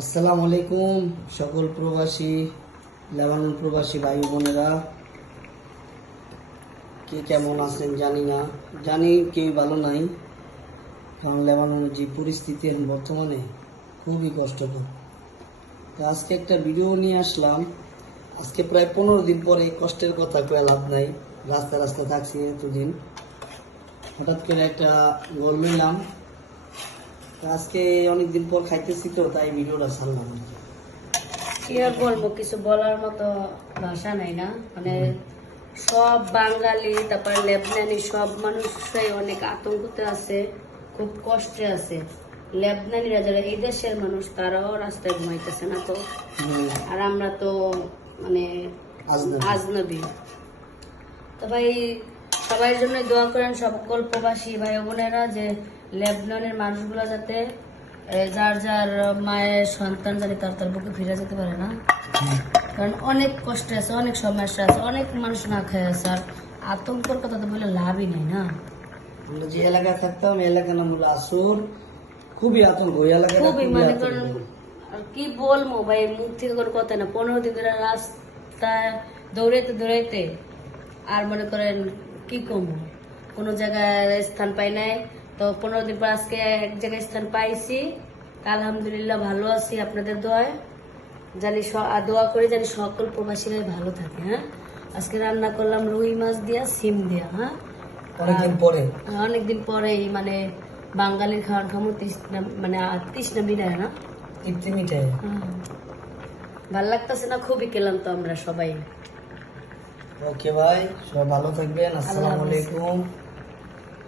আসসালামু আলাইকুম সকল প্রবাসী লেবানন প্রবাসী ভাই বোনেরা, কে কেমন আছেন জানি না, জানি কেউ ভালো নাই। কারণ লেবাননের যে পরিস্থিতি এখন বর্তমানে খুবই কষ্টকর। তো আজকে একটা ভিডিও নিয়ে আসলাম। আজকে প্রায় 15 দিন পরে কষ্টের কথা কয়ে লাভ নাই। রাস্তা রাস্তা থাকছি এতদিন, হঠাৎ করে একটা গোল নিলাম। আজকে অনেকদিন পর খাইতেছি, তো তাই ভিডিওটা ছাড়লাম। কি আর বলবো, কিছু বলার মতো ভাষা নাই না। মানে সব বাঙালি, তারপর লেবনানি সব মানুষরাই অনেক আতঙ্কতে আছে, খুব কষ্টে আছে। লেবনানিরা যারা এই দেশের মানুষ, তারাও রাস্তায় ঘুমাইতেছে না তো। আর আমরা তো মানে আজনবী। তো ভাই, সবাই জন্য দোয়া করেন সকল প্রবাসী ভাই বোনেরা, যে লেবননের মানুষগুলো যাতে যার যার মায়ের সন্তান জানি তার বুকে ফিরে যেতে পারে না। কারণ অনেক কষ্টে আছে, অনেক সমস্যা আছে, অনেক মানুষ না খেয়ে আছে। আর আতঙ্কর কথা তো বলে লাভই নেই না। আমরা যে এলাকায় থাকতাম, এলাকার নাম হলো আসর। খুবই আতঙ্ক ওই এলাকায়, খুবই মানে করেন। আর কি বলবো ভাই, মুখ থেকে কোনো কথা না। 15 দিন ধরে রাস্তায় দৌড়াইতে দৌড়াইতে আর মনে করেন কি কমবো, কোনো জায়গায় স্থান পাই নাই। তো 15 দিন পর আজকে এক জায়গায় স্থান পাইছি। আলহামদুলিল্লাহ ভালো আছি আপনাদের দোয়ায়। জানি দোয়া করি জানি সকল প্রবাসীরাই ভালো থাকে। হ্যাঁ, আজকে রান্না করলাম রুই মাছ দিয়া সিম দিয়া। হ্যাঁ, অনেকদিন পরেই মানে বাঙালির খাওয়ার খামো তৃষ্ণা, মানে তৃষ্ণা মিটায় না, তৃপ্তি মিটায়। ভাল লাগতেছে না, খুবই খেলাম তো আমরা সবাই। ওকে ভাই, সবাই ভালো থাকবেন। আসসালামু আল্লাহ হাফেজ। আলাইকুম।